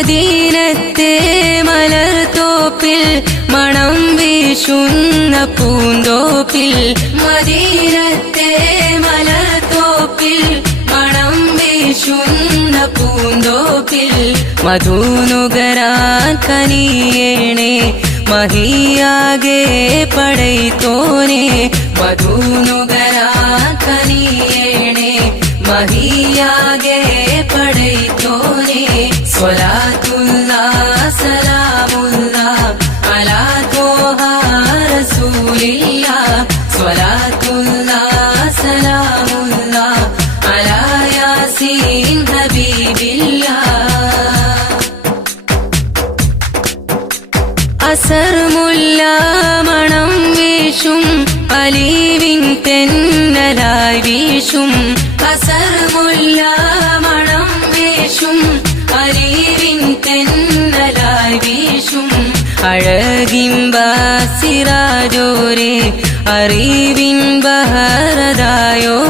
മദീനത്തെ മലർത്തോപ്പിൽ മണം വീശുന്ന പൂന്തോപ്പിൽ. മദീനത്തെ മലർത്തോപ്പിൽ മണം വീശുന്ന പൂന്തോപ്പിൽ. മധുനുകരാൻ കനിയേണേ മഹിയാകെ പടൈത്തോനെ മധുനുകരാൻ അസർമുല്ല മണം വീശും അലീവിൻ തെന്നലായി വീശും. അസർമുല്ല മണം വീശും അലീവിൻ തെന്നലായി വീശും. അഴകിംബാസിറാജോരെ അറിവിൻ ബഹരതായോരെ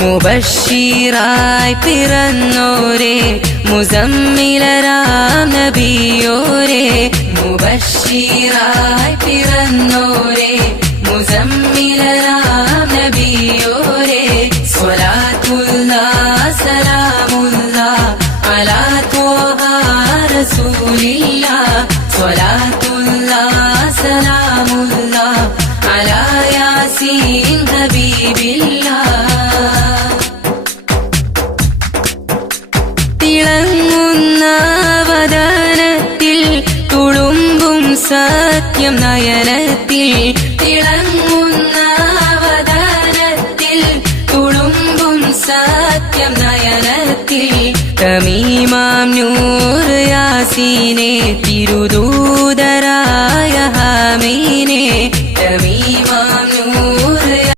മുബഷീറായി പിറന്നോരെ മുസമ്മിലരാം നബിയോരെ മുബഷീറായി പിറന്നോരെ മുസമ്മിലരാം നബിയോരെ അലാ യാസീൻ ഹബീബില്ല തിളങ്ങുന്ന വദനത്തിൽ തുളുമ്പും സത്യം നയനത്തിൽ തിളങ്ങുന്ന വദനത്തിൽ തുളുമ്പും സത്യം നയനത്തിൽ തമീമാം നൂർ യാസീനെ തിരുദൂതരായി